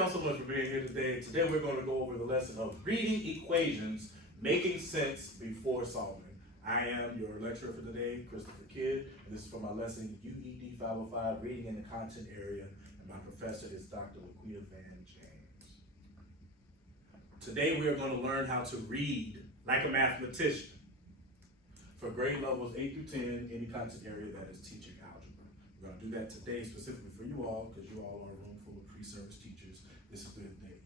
y'all so much for being here today. Today we're going to go over the lesson of reading equations, making sense before solving. I am your lecturer for today, Kristofer Kidd, and this is for my lesson UED 505, Reading in the Content Area, and my professor is Dr. Laquita Vann James. Today we are going to learn how to read like a mathematician for grade levels 8 through 10, any content area that is teaching algebra. We're going to do that today specifically for you all, because you all are a room full of pre-service teachers. This is the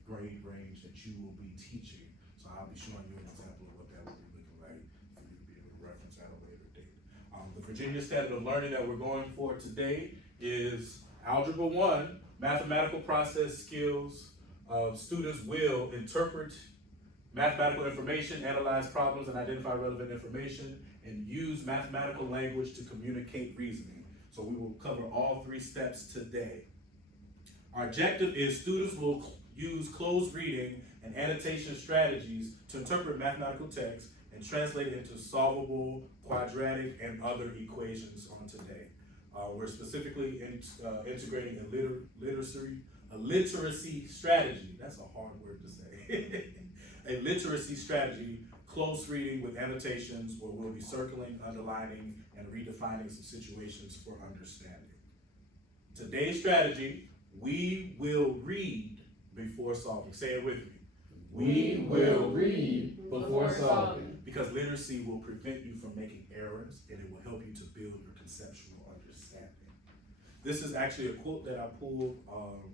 grade range that you will be teaching. So I'll be showing you an example of what that will be looking like for you to be able to reference at a later date. The Virginia Standard of Learning that we're going for today is Algebra 1, Mathematical Process Skills. Students will interpret mathematical information, analyze problems, and identify relevant information, and use mathematical language to communicate reasoning. So we will cover all 3 steps today. Our objective is students will use closed reading and annotation strategies to interpret mathematical text and translate it into solvable quadratic and other equations on today. We're specifically integrating a literacy strategy. That's a hard word to say. A literacy strategy, close reading with annotations, where we'll be circling, underlining, and redefining some situations for understanding. Today's strategy, we will read before solving. Say it with me. We will read before solving. Because literacy will prevent you from making errors, and it will help you to build your conceptual understanding. This is actually a quote that I pulled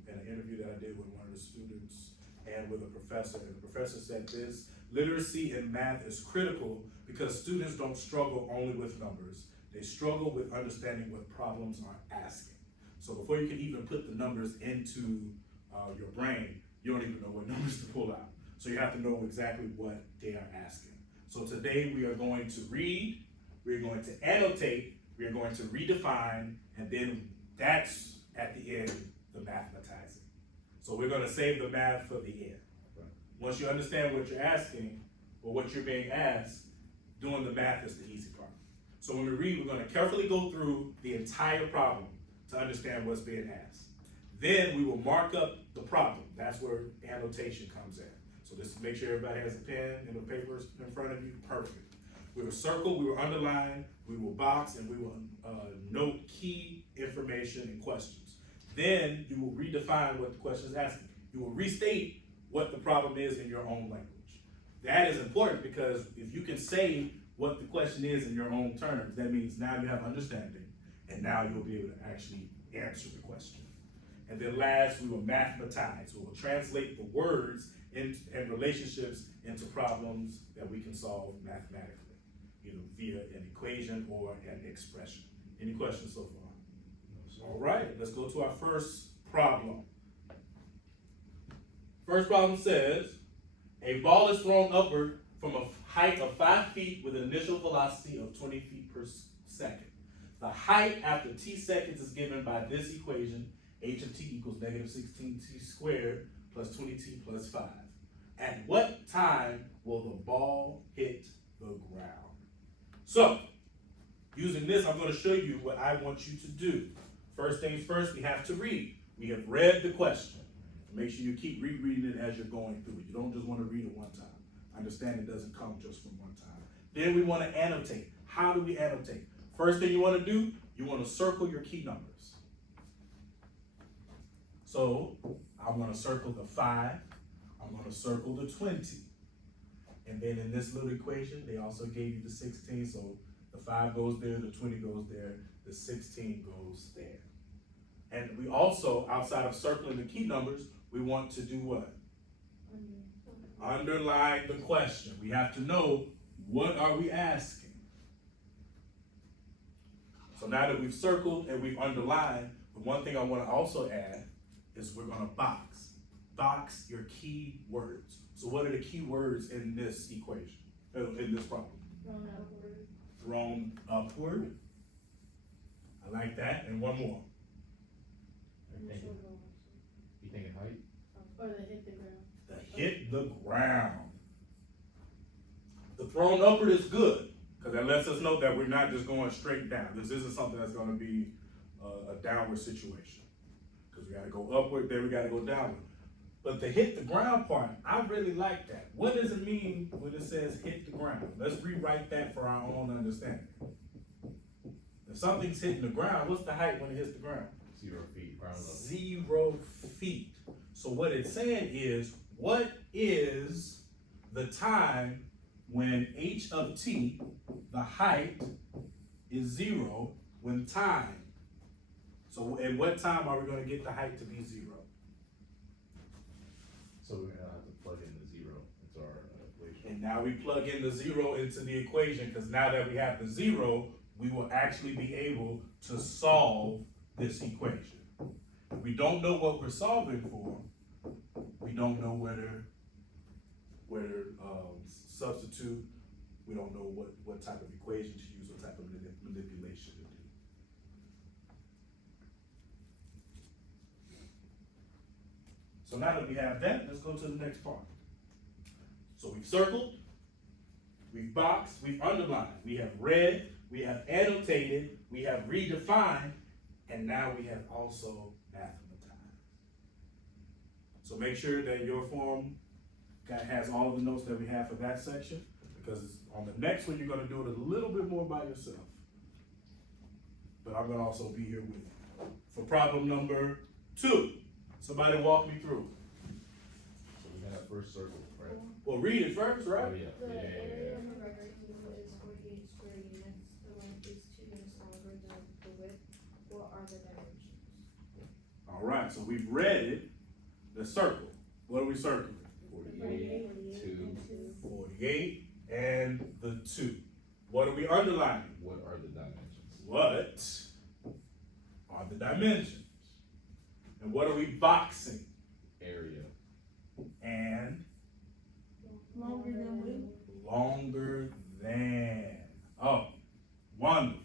in an interview that I did with one of the students and with a professor, and the professor said this: literacy in math is critical because students don't struggle only with numbers, they struggle with understanding what problems are asking. So before you can even put the numbers into your brain, you don't even know what numbers to pull out. So you have to know exactly what they are asking. So today we are going to read, we're going to annotate, we are going to redefine, and then that's at the end, the mathematizing. So we're going to save the math for the end. Once you understand what you're asking, or what you're being asked, doing the math is the easy part. So when we read, we're going to carefully go through the entire problem to understand what's being asked. Then we will mark up the problem. That's where annotation comes in. So just make sure everybody has a pen and the papers in front of you. Perfect. We will circle, we will underline, we will box, and we will note key information and questions. Then you will redefine what the question is asking. You will restate what the problem is in your own language. That is important because if you can say what the question is in your own terms, that means now you have understanding, and now you'll be able to actually answer the question. And then last, we will mathematize. We will translate the words and relationships into problems that we can solve mathematically, either via an equation or an expression. Any questions so far? All right, let's go to our first problem. First problem says, a ball is thrown upward from a height of 5 feet with an initial velocity of 20 feet per second. The height after t seconds is given by this equation: h of t equals negative 16t squared plus 20t plus 5. At what time will the ball hit the ground? So, using this, I'm going to show you what I want you to do. First things first, we have to read. We have read the question. Make sure you keep rereading it as you're going through it. You don't just want to read it one time. Understand it doesn't come just from one time. Then we want to annotate. How do we annotate? First thing you want to do, you want to circle your key numbers. So I'm going to circle the 5. I'm going to circle the 20. And then in this little equation, they also gave you the 16. So the 5 goes there, the 20 goes there, the 16 goes there. And we also, outside of circling the key numbers, we want to do what? Underline the question. We have to know, what are we asking? So now that we've circled and we've underlined, the one thing I want to also add is we're going to box. Box your key words. So what are the key words in this equation, in this problem? Thrown upward. Thrown upward. I like that. And one more. You thinking height? Or the hit the ground. The hit the ground. The thrown upward is good because that lets us know that we're not just going straight down. This isn't something that's going to be a downward situation, because we got to go upward, then we got to go downward. But the hit the ground part, I really like that. What does it mean when it says hit the ground? Let's rewrite that for our own understanding. If something's hitting the ground, what's the height when it hits the ground? 0 feet, ground level. 0 feet. So what it's saying is, what is the time when h of t, the height, is 0 when time? So at what time are we going to get the height to be 0? So we're gonna have to plug in the 0 into our equation. And now we plug in the 0 into the equation, because now that we have the 0, we will actually be able to solve this equation. If we don't know what we're solving for, we don't know whether substitute, we don't know what type of equation to use, what type of manipulation to do. So now that we have that, let's go to the next part. So we've circled, we've boxed, we've underlined, we have read, we have annotated, we have redefined, and now we have also mathematized. So make sure that your form has all of the notes that we have for that section, because on the next one, you're gonna do it a little bit more by yourself. But I'm gonna also be here with you. For problem number 2, somebody walk me through. So we got our first circle, right? Well, read it first, Oh, right? yeah, The yeah, yeah, area yeah. of a rectangle is 48 square units. The length is 2 units longer than the width. What are the dimensions? All right, so we've read it, the circle. What are we circling? 48, 2. 48 and the 2. What are we underlining? What are the dimensions? What are the dimensions? And what are we boxing? Area. And Longer than width. longer than. Oh, wonderful.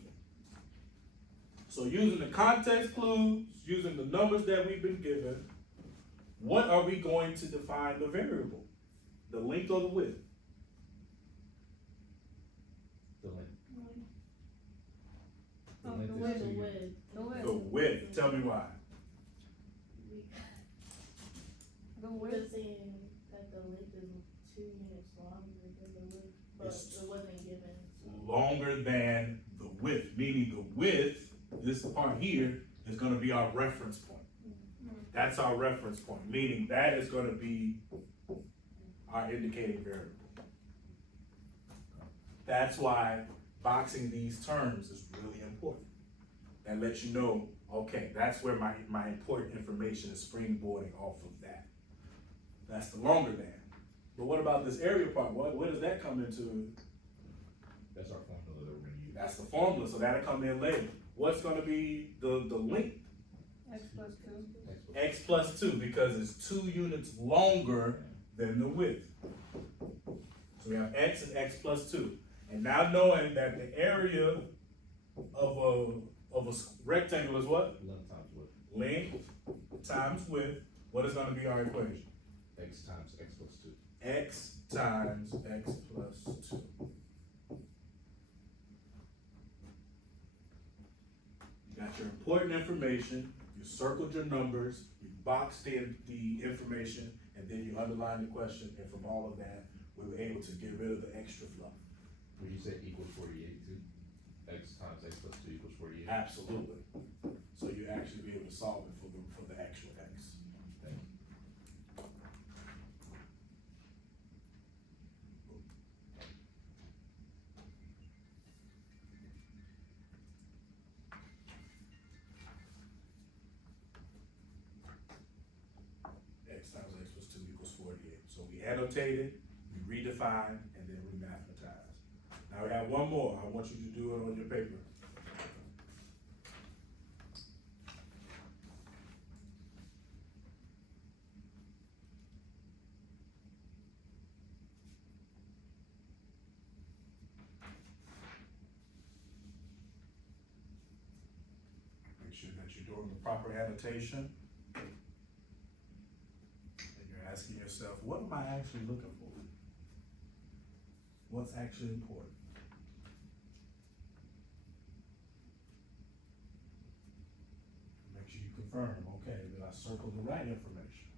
So using the context clues, using the numbers that we've been given, what are we going to define the variable? The length or the width? The length. The Oh, length the is width. 2 The units. width. The width. Tell me why. The width saying that the length is 2 units longer than the width, but It's it wasn't given. So. Longer than the width, meaning the width, this part here, is gonna be our reference point. That's our reference point, meaning that is gonna be our indicating variable. That's why boxing these terms is really important. That lets you know, okay, that's where my important information is springboarding off of that. That's the longer than. But what about this area part? What does that come into? That's our formula that we're gonna use. That's the formula, so that'll come in later. What's gonna be the length? X plus 2. X plus 2, because it's 2 units longer than the width. So we have X and X plus 2. And now knowing that the area of a rectangle is what? Length times width. Length times width. What is gonna be our equation? X times X plus 2. X times X plus 2. You got your important information, you circled your numbers, you boxed in the information, and then you underlined the question, and from all of that, we were able to get rid of the extra fluff. Would you say equals 48 too? X times X plus 2 equals 48? Absolutely. So you actually be able to solve it for the actual X. Thank you. X times X plus 2 equals 48. So we annotated, we redefined, and then we mathematized. Now we have one more. I want you to do it on your paper. Make sure that you're doing the proper annotation. And you're asking yourself, what am I actually looking for? What's actually important? Make sure you confirm, okay, that I circled the right information.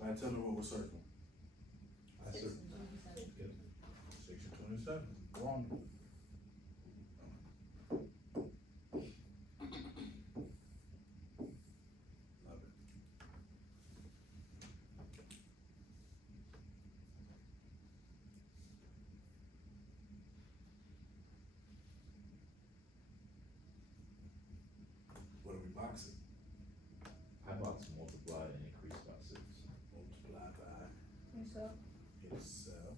Somebody tell me what we're circling. I said, Section 27, wrong. Love it. What are we boxing? I box multiply and increase by 6. Multiply by Yourself. itself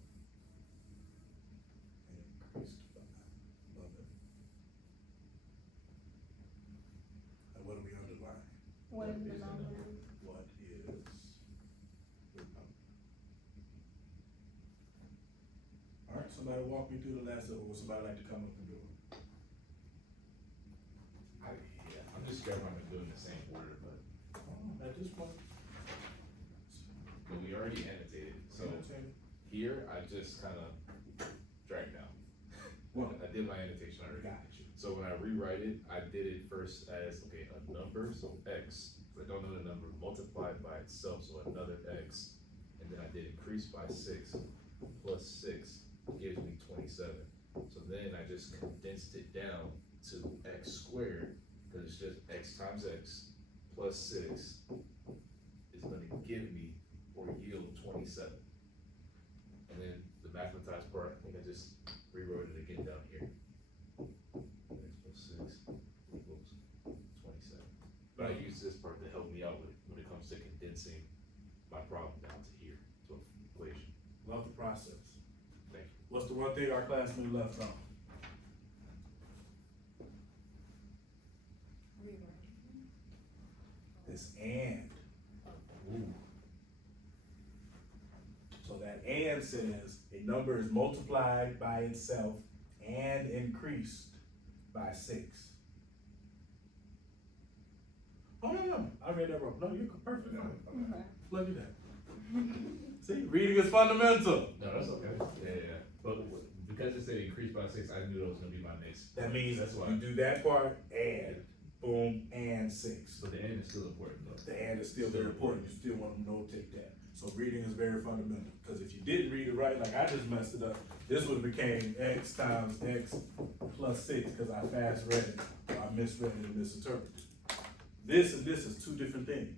and increased by. Love it. And what do we underline? What is the is the number? What is the number? Alright, somebody walk me through the last of it. Would somebody like to come up and do it? I'm just scared I'm doing the same order, but At this point. we already annotated, so here I just kinda dragged down. Well, I did my annotation already. got you. So when I rewrite it, I did it first as, okay, a number, so x, I don't know the number, multiplied by itself, so another x. And then I did increase by 6, plus 6 gives me 27. So then I just condensed it down to x squared, cause it's just x times x plus 6 is gonna give me or yield 27. And then the mathematized part, I think I just rewrote it again down here. X plus 6 equals 27. But I use this part to help me out when it comes to condensing my problem down to here, to an equation. Love the process. Thank you. What's the one thing our classmate left on? This and. Ooh. So that and says a number is multiplied by itself and increased by 6. Oh, no, I read that wrong. No, you're perfect. Okay. Look at that. See, reading is fundamental. No, that's okay. Yeah. But because it said increase by 6, I knew that was gonna be my next. That means That's why. you do that part and boom and 6. But the and is still important though. The and is still very important. You still want to notate that. So reading is very fundamental, because if you didn't read it right, like I just messed it up, this would have became x times x plus 6, because I fast read it, or I misread it and misinterpreted. This and this is two different things.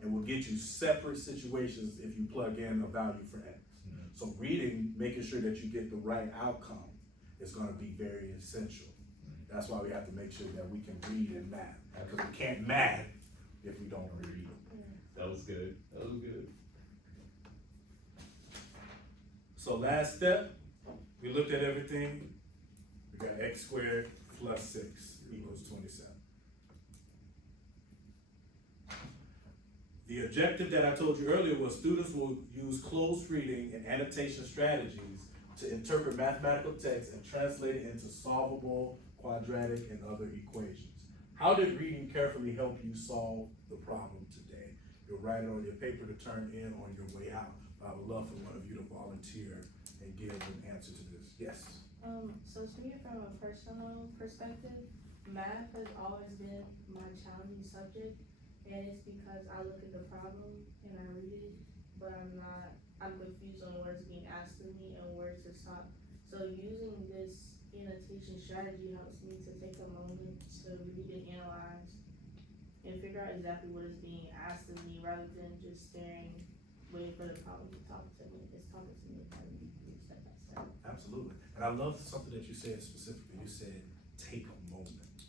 It will get you separate situations if you plug in a value for x. So reading, making sure that you get the right outcome is gonna be very essential. That's why we have to make sure that we can read and math, because we can't math if we don't read. That was good. That was good. So last step, we looked at everything. We got x squared plus 6 equals 27. The objective that I told you earlier was students will use close reading and annotation strategies to interpret mathematical text and translate it into solvable quadratic and other equations. How did reading carefully help you solve the problem today? You'll write it on your paper to turn in on your way out. I would love for one of you to volunteer and give an answer to this. Yes? So speaking from a personal perspective, math has always been my challenging subject, and it's because I look at the problem and I read it, but I'm confused on what is being asked of me and where to stop. So using this annotation strategy helps me to take a moment to read and analyze and figure out exactly what is being asked of me, rather than just waiting for the problem to talk to me. It's talking to me step by step. Absolutely. And I love something that you said specifically. You said, take a moment.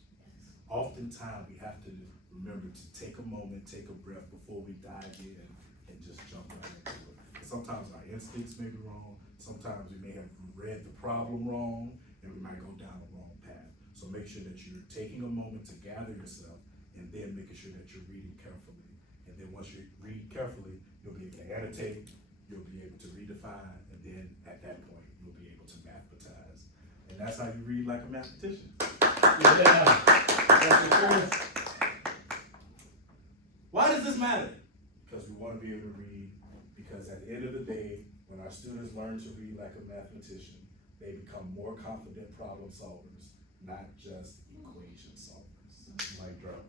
Oftentimes, we have to remember to take a moment, take a breath before we dive in and just jump right into it. Sometimes our instincts may be wrong. Sometimes we may have read the problem wrong, and we might go down the wrong path. So make sure that you're taking a moment to gather yourself, and then making sure that you're reading carefully. And then once you read carefully, you'll be able to annotate, you'll be able to redefine, and then at that point, you'll be able to mathematize. And that's how you read like a mathematician. Yeah. Why does this matter? Because we want to be able to read, because at the end of the day, when our students learn to read like a mathematician, they become more confident problem solvers, not just equation solvers. Mic drop.